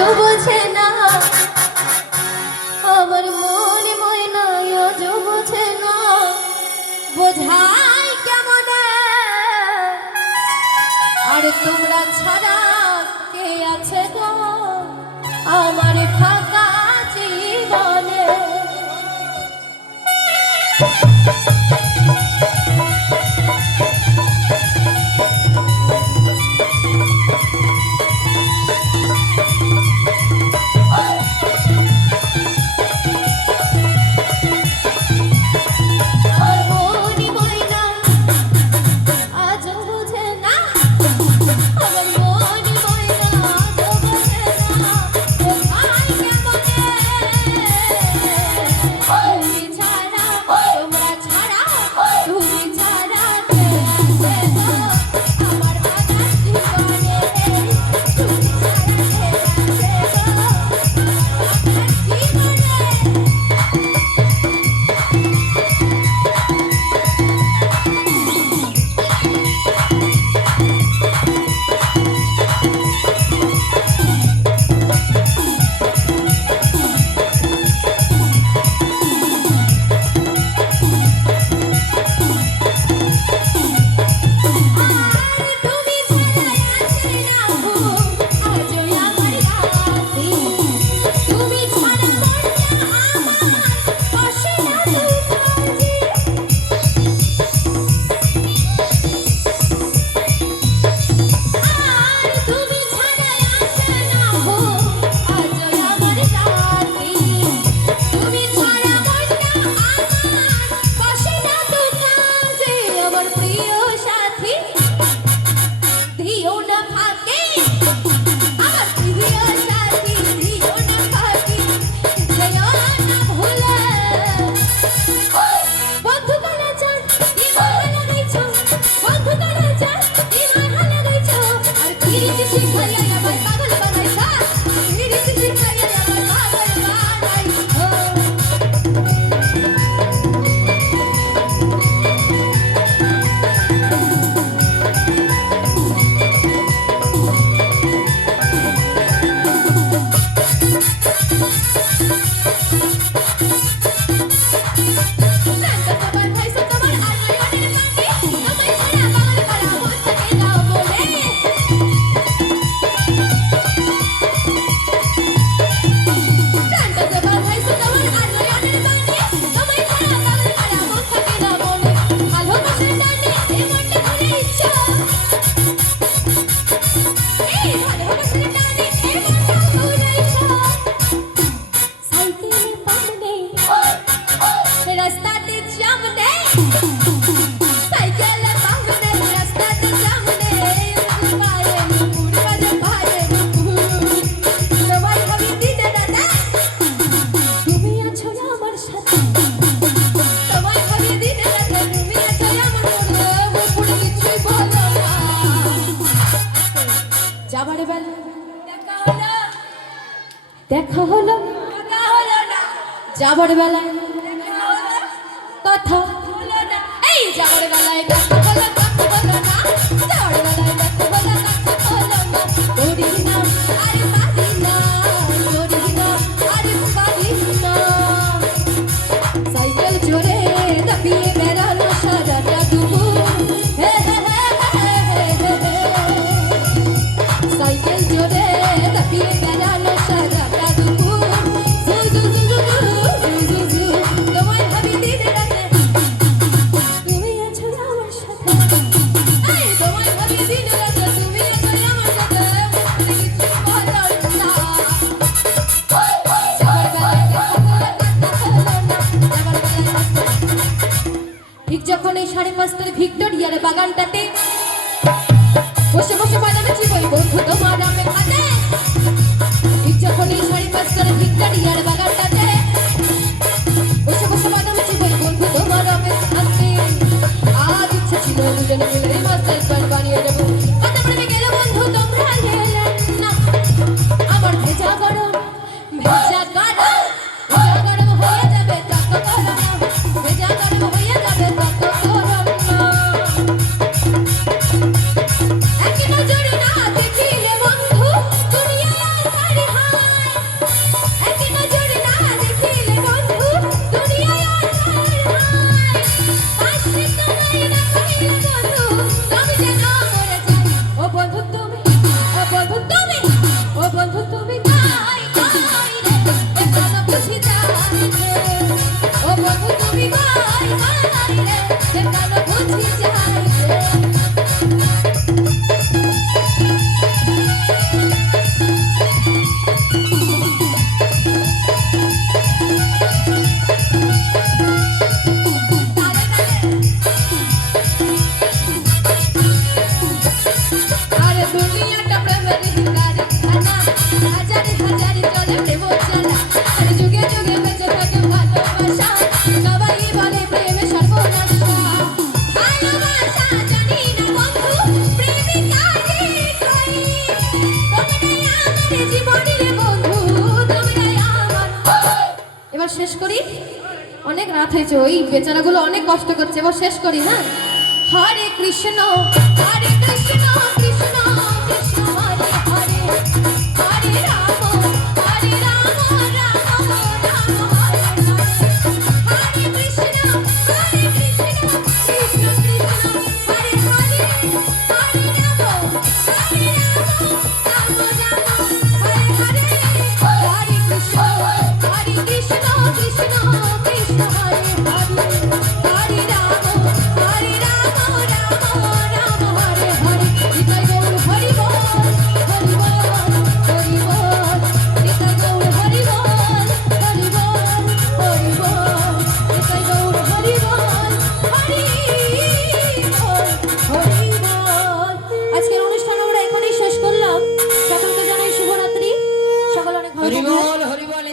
আজও বোঝে না আমার মন ময়না আজও বোঝে না বোঝাই কেমনে আর তোমরা ছাড়া কে আছে গো আমার ফাঁকা জীবনে দেখা হলো যাবার বেলায় কথা হলো না এই যাবার বেলায় কথা হলো না যাবার বেলায় দেখা হলো কথা হলো না তোরি না আরে পারি না তোরি না আরে পারি না সাইকেল জোরে দাপিয়ে বেড়ানো সারাটা দুপুর হে হে হে হে হে সাইকেল জোরে দাপিয়ে বেড়ানো সারাটা দুপুর জু জু জু জু জু জু তোমায় ভাবি দিনে রাতে তুমি আছো আমার সাথে এই তোমায় ভাবি দিনে রাতে তুমি আছো আমার সাথে কিছু বলো না ঠিক যখন এই 5:30 ভিক্টোরিয়ার বাগানটাতে বসে বসে বাজাবেছি বই বন্ধু তোমার নামে খাতে ঠিক যখন এই 5:30 ভিক্টোরিয়ার বাগানটাতে বসে বসে বাজাবেছি বই বন্ধু তোমার নামে খাতে আজ ইচ্ছা ছিল দুজনে মিলে মাস্টার প্ল্যান বানিয়ে দেবো কত প্রেমে গেল বন্ধু তোমরা এলে না আমার ভেজা গরম হয়ে যাবে তত করো না ভেজা গরম হয়ে যাবে তত করো না বন্ধু তোমরাই আমার। এবার শেষ করি, অনেক রাত হয়েছে, ওই বেচারাগুলো অনেক কষ্ট করছে, এবার শেষ করি। হ্যাঁ, হরে কৃষ্ণ হরে কৃষ্ণ কৃষ্ণ কৃষ্ণ হরে হরে, হরে রাম হরে রাম রাম রাম হরে হরে, হরে কৃষ্ণ কৃষ্ণ কৃষ্ণ হরে হরে, হরে রাম হরে রাম রাম রাম হরে হরে, হরে কৃষ্ণ কৃষ্ণ কৃষ্ণ হরে হরে, হরে রাম রাম রাম হরে হরে। নিতাই গৌর হরি বল হরি বল হরি বল, নিতাই গৌর হরি বল হরি বল হরি বল, নিতাই গৌর হরি বল হরি বল হরি বল। আজকের অনুষ্ঠান আমরা এখনই শেষ করলাম। সকলকে জানাই শুভরাত্রি, সকল অনেক ভালো হরি থাকবেন। বল হরি বল।